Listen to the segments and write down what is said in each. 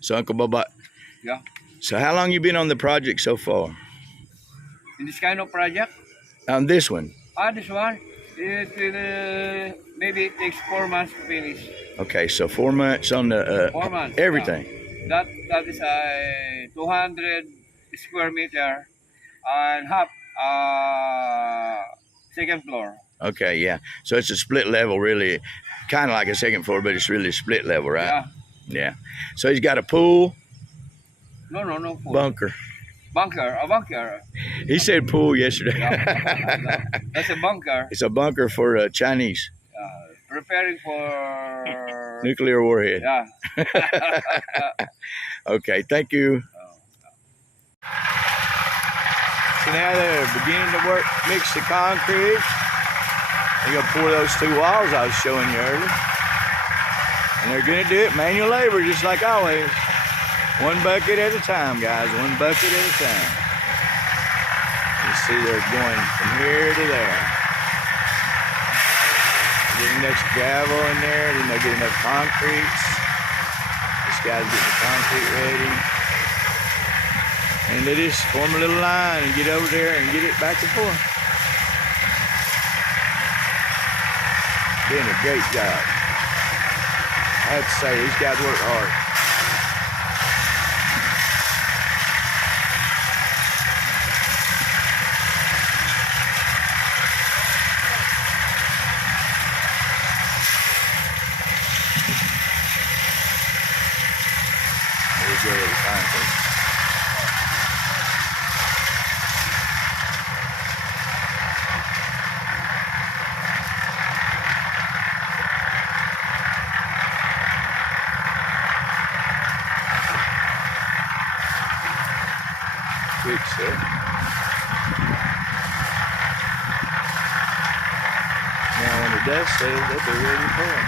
So Uncle Bubba. Yeah. So how long you been on the project so far? In this kind of project, On this one? this one, it will, maybe it takes 4 months to finish. Okay, so 4 months on the 4 months. everything. Yeah. That is a 200 square meter and half second floor. Okay, yeah. So it's a split level, really, kind of like a second floor, but it's really a split level, right? Yeah. Yeah. So he's got a pool. No. Bunker. A bunker. He said pool yesterday. Yeah. That's a bunker. It's a bunker for Chinese. Preparing for Nuclear warhead. Yeah. Okay, thank you. So now they're beginning to mix the concrete. They're gonna pour those 2 walls I was showing you earlier. And they're gonna do it manual labor, just like always. 1 bucket at a time, guys, 1 bucket at a time. You see they're going from here to there. Get enough gravel in there, then they'll get enough concrete. This guy's getting the concrete ready. And they just form a little line and get over there and get it back and forth. Doing a great job. I have to say, these guys work hard. Good at the concrete. Fix it. Now when the dust settles, they'll be ready for it.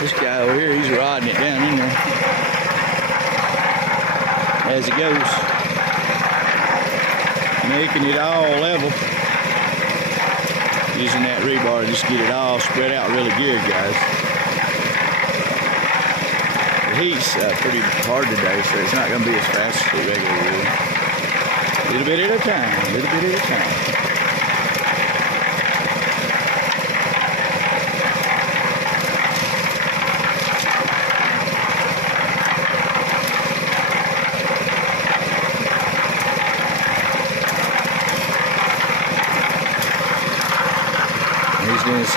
This guy over here, he's rodding it down in there as it goes, making it all level. Using that rebar to just get it all spread out really good, guys. The heat's pretty hard today, so it's not going to be as fast as the regular would. A little bit at a time, a little bit at a time.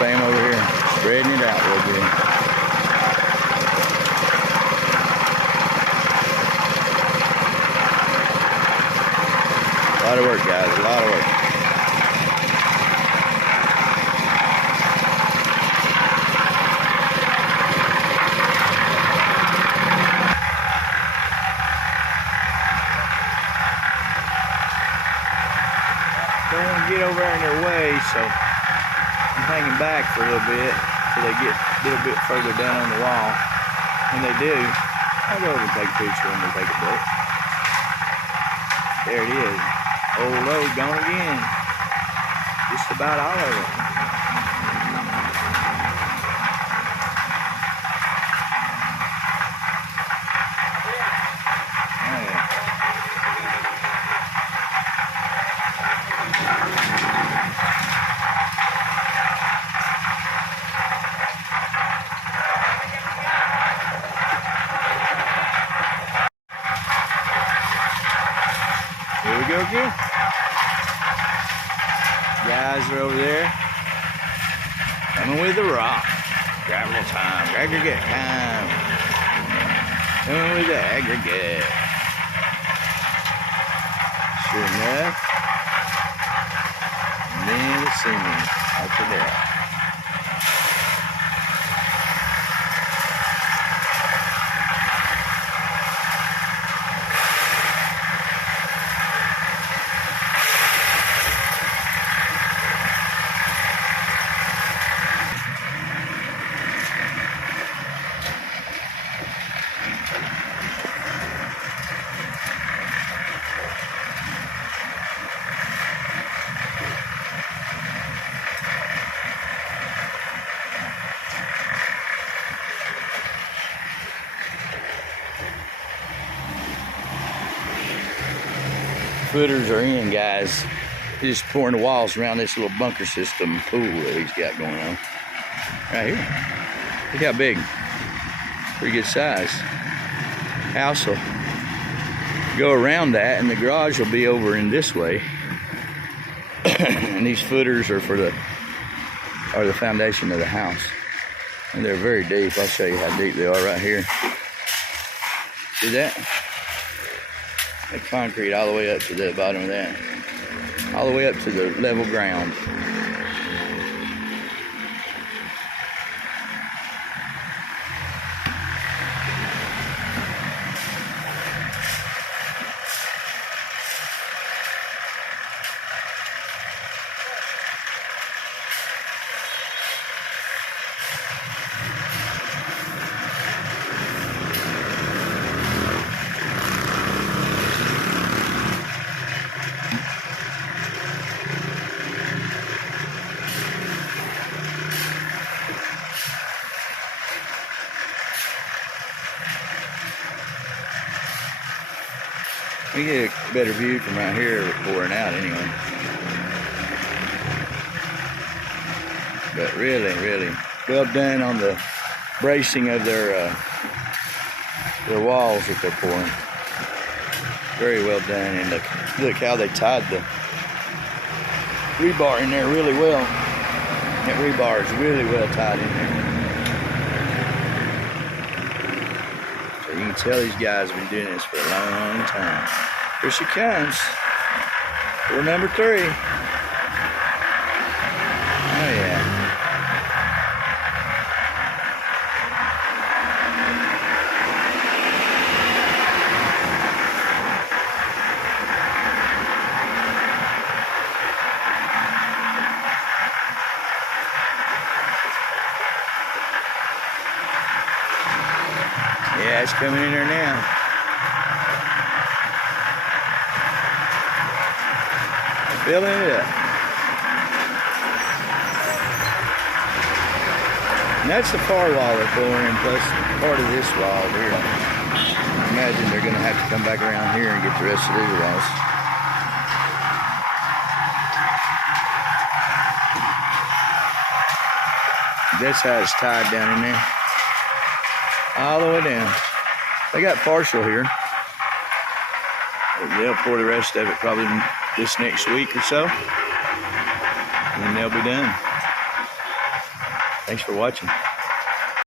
same over here. Spreading it out real good. A lot of work, guys. A lot of work. Don't want to get over there in their way, so I'm hanging back for a little bit till they get a little bit further down on the wall. When they do, I'll go over and take a picture when they take a break. There it is. Old load gone again. Just about all of it. Here we go again. Guys are over there. Coming with the rock. Gravel time. Aggregate time. Coming with the aggregate. Sure enough. And then the cement after that. Footers are in, guys. He's just pouring the walls around this little bunker system pool that he's got going on. Right here. Look how big. Pretty good size. House will go around that, and the garage will be over in this way. And these footers are for the foundation of the house. And they're very deep. I'll show you how deep they are right here. See that? The concrete all the way up to the bottom of that. All the way up to the level ground. We get a better view from right here pouring out anyway. But really, really well done on the bracing of their walls that they're pouring. Very well done, and look how they tied the rebar in there really well. That rebar is really well tied in there. You can tell these guys have been doing this for a long, long time. Here she comes. Door number 3. Oh yeah. Yeah, it's coming in there now. Filling it up. And that's the far wall they're pouring, plus part of this wall here. I imagine they're going to have to come back around here and get the rest of these walls. That's how it's tied down in there. All the way down. They got partial here. They'll pour the rest of it probably this next week or so. And then they'll be done. Thanks for watching.